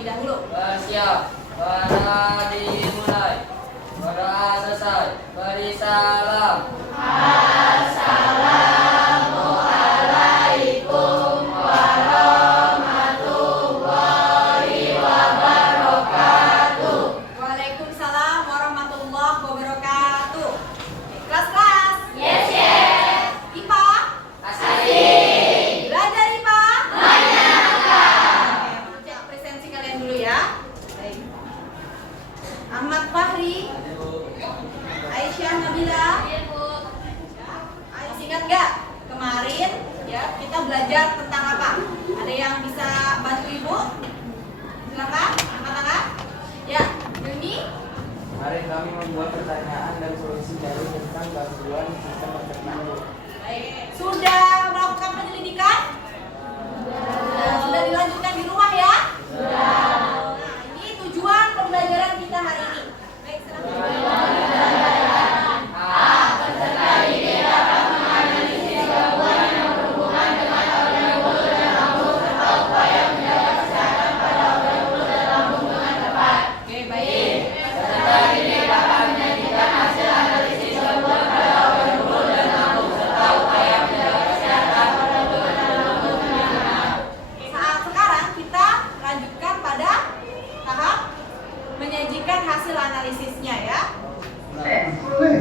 terlebih dahulu. Siap. Pada dimulai. Berdoa selesai. Beri salam. Assalamualaikum warahmatullahi wabarakatuh. Waalaikumsalam warahmatullahi wabarakatuh. Kelas-kelas. Yes, yes. IPA. Asik. Belajar IPA. Banyak, Kak. Oke, cek presensi kalian dulu ya. Baik. Ahmad Fahri, Aisyah Nabila. Ayo, ingat nggak kemarin ya kita belajar tentang apa? Ada yang bisa bantu ibu? Silakan, angkat tangan. Ya, Yuni. Kemarin kami membuat pertanyaan dan solusi dari tentang gangguan sistem pencernaan. Baik. Sudah melakukan penyelidikan? Sudah dilanjutkan di rumah ya? Sudah. Nah, ini tujuan pembelajaran kita hari ini. Baik, silakan. Oke, baik. Saat sekarang kita lanjutkan pada tahap menyajikan hasil analisisnya ya. Boleh.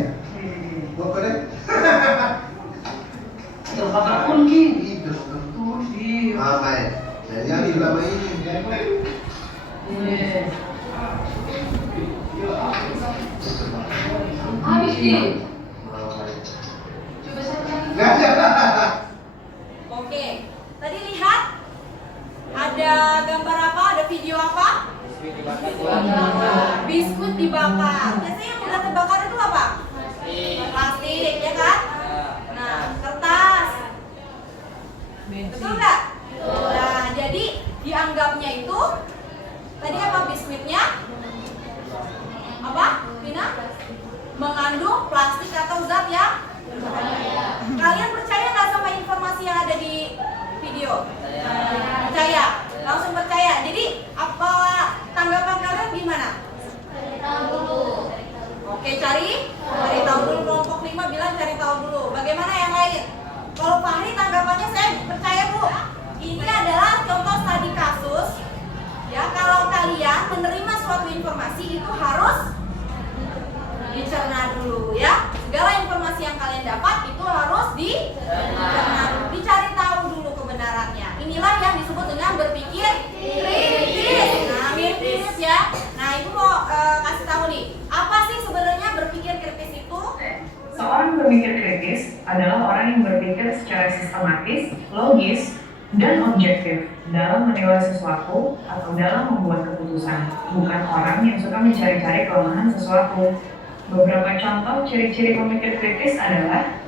Buat pada? Bakal kunci. Itu tentu sih. Mamai. Jadi lama ini. Habis nih. Mamai. Coba saya cari. Gak ada. Oke. Tadi lihat ada gambar apa? Ada video apa? Biskuit dibakar. Biasanya yang mudah terbakar itu apa? Plastik, ya kan? Nah, kertas. Betul nggak? Nah, jadi dianggapnya itu tadi apa biskuitnya? Apa? Vina? Mengandung plastik atau zat yang berbahaya. Kalian percaya nggak sama informasi yang ada di video? Percaya. Langsung percaya. Jadi apa tanggapan kalian gimana? Tahu dulu. Oke, cari tahu dulu. Kelompok 5 bilang cari tahu dulu. Bagaimana yang lain? Kalau Fahri tanggapannya saya percaya, Bu. Ini adalah contoh studi kasus. Ya, kalau kalian menerima suatu informasi itu harus dicerna dulu ya. Segala informasi yang kalian dapat itu harus dicerna dulu. Dicari tahu dulu kebenarannya. Inilah yang disebut dengan berpikir kritis. Nah, kritis ya. Nah, Ibu mau kasih tahu nih, apa sih sebenarnya berpikir kritis itu? Seorang berpikir kritis adalah orang yang berpikir secara sistematis, logis, dan objektif dalam menilai sesuatu atau dalam membuat keputusan, bukan orang yang suka mencari-cari kelemahan sesuatu. Beberapa contoh ciri-ciri pemikir kritis adalah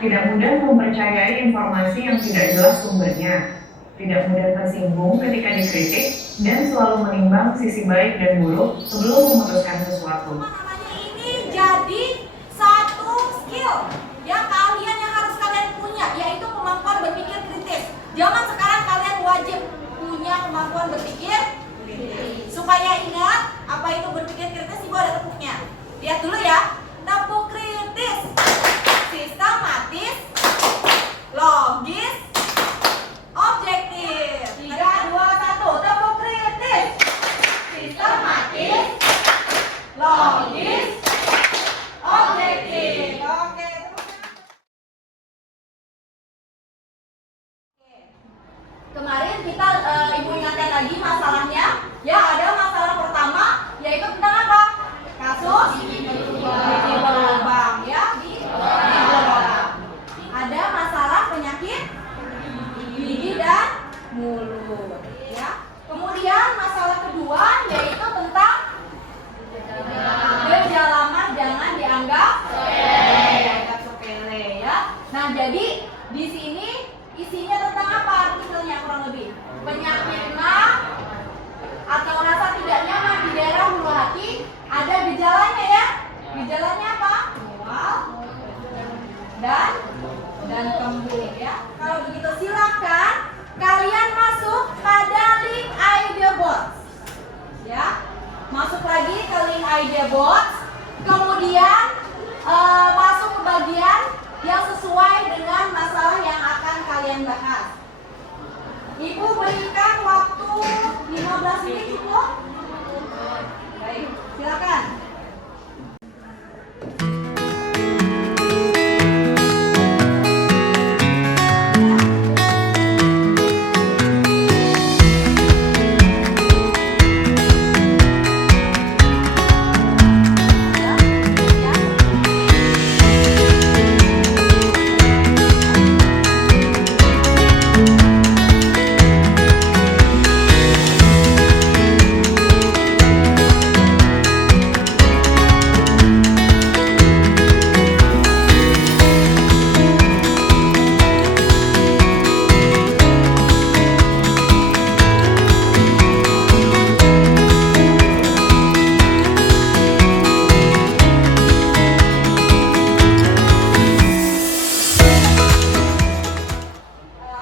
tidak mudah mempercayai informasi yang tidak jelas sumbernya, tidak mudah tersinggung ketika dikritik, dan selalu menimbang sisi baik dan buruk sebelum memutuskan sesuatu. Ini jadi satu skill yang harus kalian punya, yaitu kemampuan berpikir kritis. Zaman sekarang kalian wajib punya kemampuan berpikir kritis. Supaya ingat apa itu berpikir kritis, Ibu ada tepuknya. Lihat dulu ya. Tepuk kritis. Sistematis, logis, objektif. 3, 2, 1. Tepuk kritis. Sistematis, logis, objektif. Oke. Kemarin kita Ibu ingatkan lagi masalahnya. Ya, ada masalah pertama yaitu tentang apa? Kasus 15 ini cukup? Baik, silakan.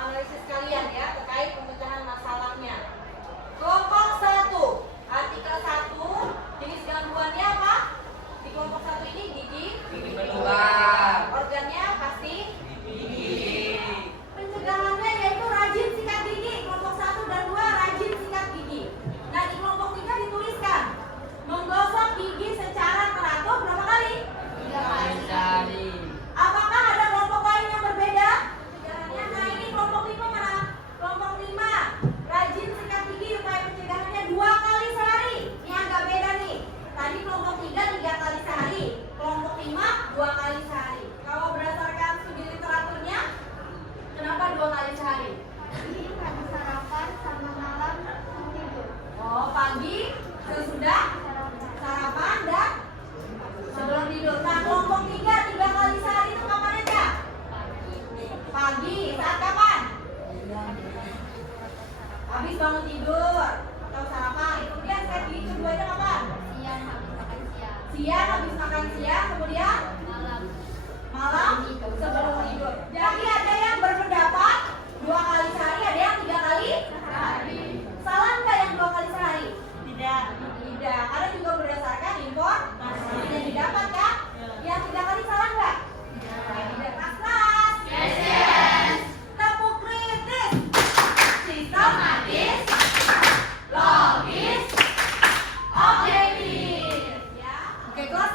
Analisis kalian ya terkait pemecahan masalahnya. Kelompok 1, artikel 1, jenis gangguannya apa? Di kelompok 1 ini gigi, Keluar. organnya pasti Gigi. pencegahannya yaitu rajin sikat gigi. Kelompok 1 dan 2 rajin sikat gigi. Nah di kelompok 3 dituliskan menggosok gigi secara teratur berapa kali? 3 kali sehari. Apakah ada kelompok lain yang berbeda? Pencegahannya, nah ini kelompok 5 mana? Kelompok 5 rajin sikat gigi upaya pencegahannya 2 kali sehari. Ini agak beda nih. Tadi kelompok 3 3 kali sehari, kelompok 5 2 kali sehari. Kalau berdasarkan studi literaturnya, kenapa 2 kali sehari? Sarapan sama malam tidur. Oh, pagi sesudah sarapan dan sebelum tidur. Nah, kelompok 3 3 kali sehari itu kapan aja? Pagi, saat kapan? Habis bangun tidur atau sarapan. Kemudian sikat gigi keduanya kapan? Siang habis makan siang. Siang habis makan siang, kemudian malam sebelum tidur. Jadi ada yang berpendapat 2 kali sehari, ada yang 3 kali sehari. Salah nggak yang 2 kali sehari? Tidak. Tidak, karena juga berdasarkan informasi yang didapat kan? Yang 3 kali salah nggak? Tidak. Kelas. Tepuk kritis. Sistematis. Logis. Objektif. Ya. Oke, kelas.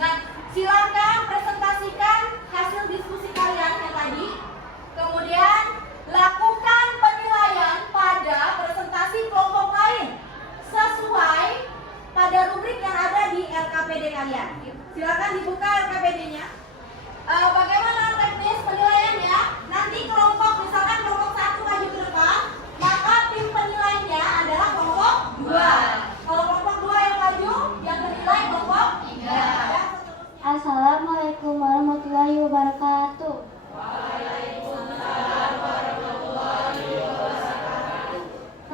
Nah, silakan presentasikan hasil diskusi kalian yang tadi. Kemudian lakukan penilaian pada presentasi kelompok lain sesuai pada rubrik yang ada di RKPD kalian. Silakan dibuka RKPD-nya. Bagaimana teknis penilaiannya? Nanti kelompok, misalkan kelompok 1 maju ke depan, maka tim penilainya adalah kelompok 2. Kalau kelompok 2 yang maju, yang menilai kelompok 3. Dan seterusnya. Assalamualaikum warahmatullahi wabarakatuh.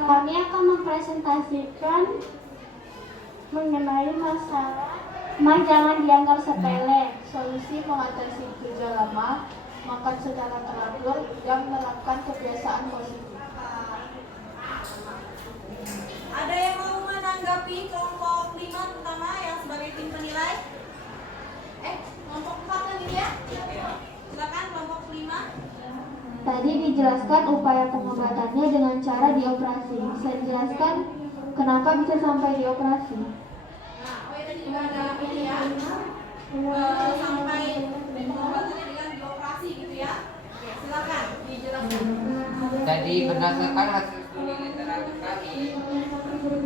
Kami akan mempresentasikan mengenai masalah jangan dianggap sepele, solusi mengatasi gejala mah, makan secara teratur, dan menerapkan kebiasaan positif. Ada yang mau menanggapi kelompok 5 terutama yang sebagai tim penilai? Kelompok 4 kan ini ya? Silakan kelompok 5. Tadi dijelaskan upaya pengobatannya dengan cara dioperasi. Saya jelaskan kenapa bisa sampai dioperasi. Nah, tadi juga ada ini ya. Sampai pengobatannya dengan dioperasi gitu ya. Oke, silakan dijelaskan. Jadi berdasarkan hasil studi literatur kami,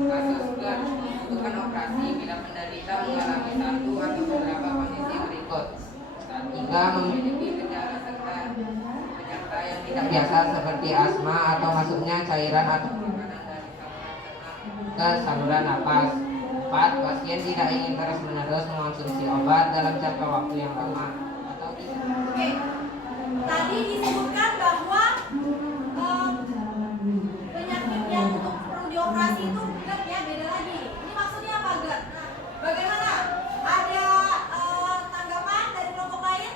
kasus membutuhkan operasi bila penderita mengalami satu atau beberapa kondisi berikut. Hingga memiliki gejala serta penyerta yang tidak biasa seperti asma atau masuknya cairan atau makanan dari saluran cerna ke saluran napas. 4. Pasien tidak ingin terus-menerus mengonsumsi obat dalam jangka waktu yang lama atau tidak. Oke. Tadi disebutkan bahwa penyakit yang untuk perlu dioperasi itu GERD ya, beda lagi. Ini maksudnya apa GERD? Bagaimana? Ada tanggapan dari kelompok lain?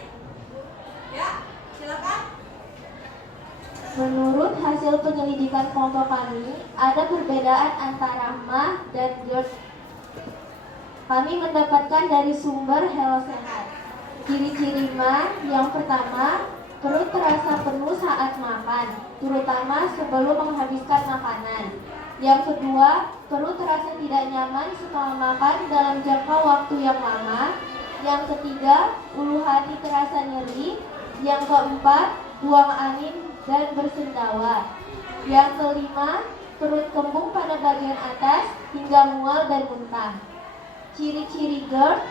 Ya, silakan. Menurut hasil penyelidikan kelompok kami, ada perbedaan antara MAH dan GERD. Kami mendapatkan dari sumber Hello Sehat. Ciri-ciri MAH yang pertama, Perut terasa penuh saat makan, terutama sebelum menghabiskan makanan. Yang kedua, perut terasa tidak nyaman setelah makan dalam jangka waktu yang lama. Yang ketiga, ulu hati terasa nyeri. Yang keempat, buang angin dan bersendawa. Yang kelima, perut kembung pada bagian atas hingga mual dan muntah. Ciri-ciri GERD.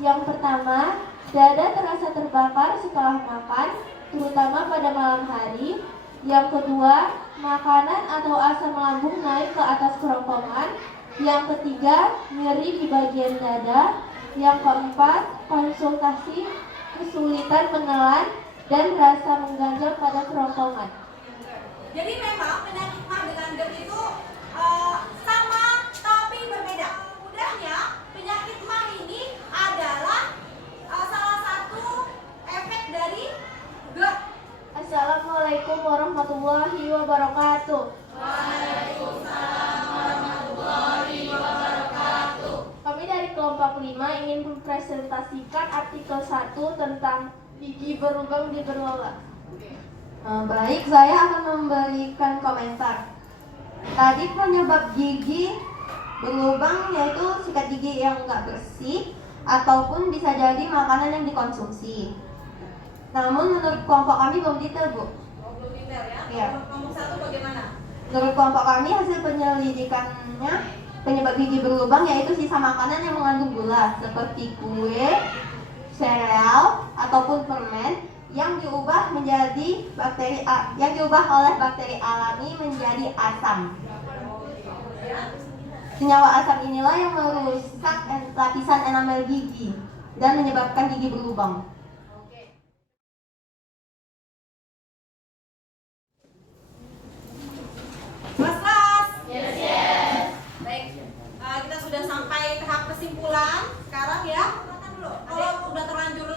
Yang pertama, dada terasa terbakar setelah makan, terutama pada malam hari. Yang kedua, makanan atau asam lambung naik ke atas kerongkongan. Yang ketiga, nyeri di bagian dada. Yang keempat, konsultasi, kesulitan menelan, dan rasa mengganjal pada kerongkongan. Jadi memang penyakit MAH dengan GERD itu sama tapi berbeda. Mudahnya penyakit MAH ini adalah salah satu efek dari GERD. Assalamualaikum warahmatullahi wabarakatuh. Waalaikumsalam warahmatullahi wabarakatuh. Kami dari kelompok 5 ingin mempresentasikan artikel 1 tentang gigi berlubang di berolah. Baik, saya akan memberikan komentar. Tadi penyebab gigi berlubang yaitu sikat gigi yang nggak bersih ataupun bisa jadi makanan yang dikonsumsi. Namun menurut kelompok kami belum detail, Bu. Belum detail ya? Iya. Nomor 1 bagaimana? Menurut kelompok kami hasil penyelidikannya penyebab gigi berlubang yaitu sisa makanan yang mengandung gula seperti kue, sereal ataupun permen yang diubah menjadi oleh bakteri alami menjadi asam. Senyawa asam inilah yang merusak lapisan enamel gigi dan menyebabkan gigi berlubang. Kelas? Yes. Baik, kita sudah sampai tahap kesimpulan. Sekarang ya, kalau udah terlanjur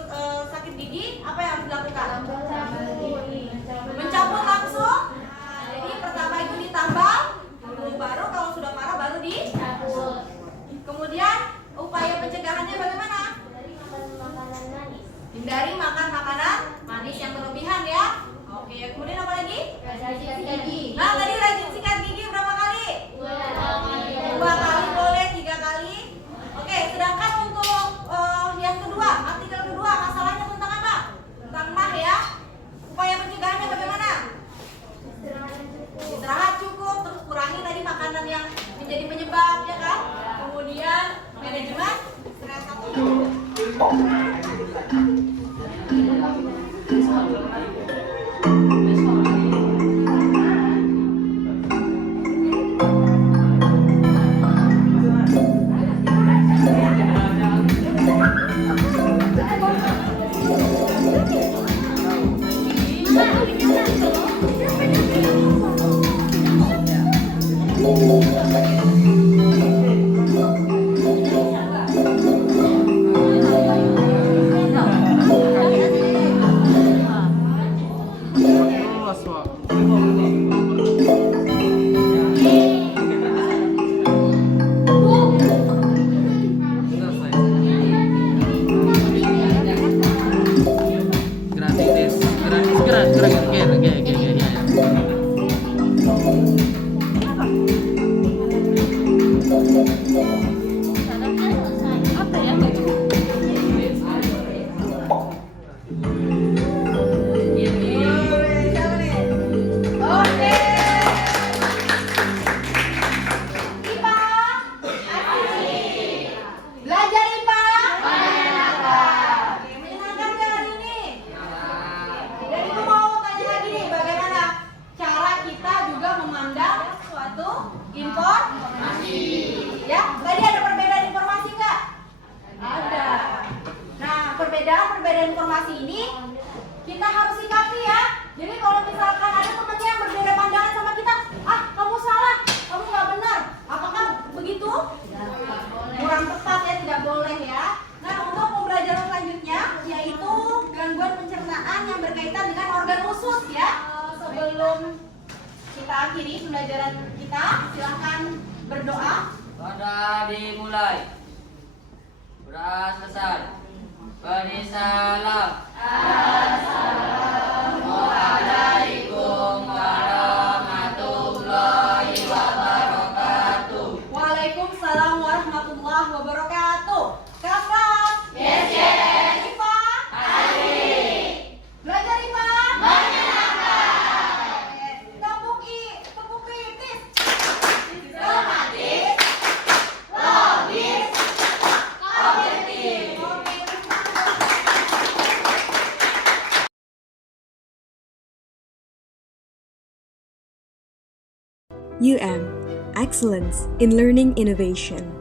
sakit gigi, apa yang harus dilakukan? Mencabut langsung. Jadi pertama itu ditambal, baru kalau sudah parah baru dicabut. Kemudian upaya pencegahannya bagaimana? Hindari makan makanan manis yang berlebihan ya. Oke, kemudian apa lagi? Nah, tadi rajin sikat gigi berapa kali? 2 kali boleh, 3 kali. Oke, sedangkan untuk yang kedua, artikel kedua, masalahnya tentang apa? Tentang MAH ya. Upaya pencegahannya bagaimana? Istirahat cukup, terus kurangi tadi makanan yang menjadi penyebab ya kan? Kemudian manajemen stres atau perbedaan informasi ini kita harus sikapi ya. Jadi kalau misalkan ada temannya yang berbeda pandangan sama kita, kamu salah, kamu nggak benar, apakah begitu? Kurang tepat ya, tidak boleh ya. Nah, untuk pembelajaran selanjutnya yaitu gangguan pencernaan yang berkaitan dengan organ usus ya. Sebelum kita akhiri pembelajaran kita, silahkan berdoa. Pada dimulai. Berdoa selesai. Beri salam. UM, Excellence in Learning Innovation.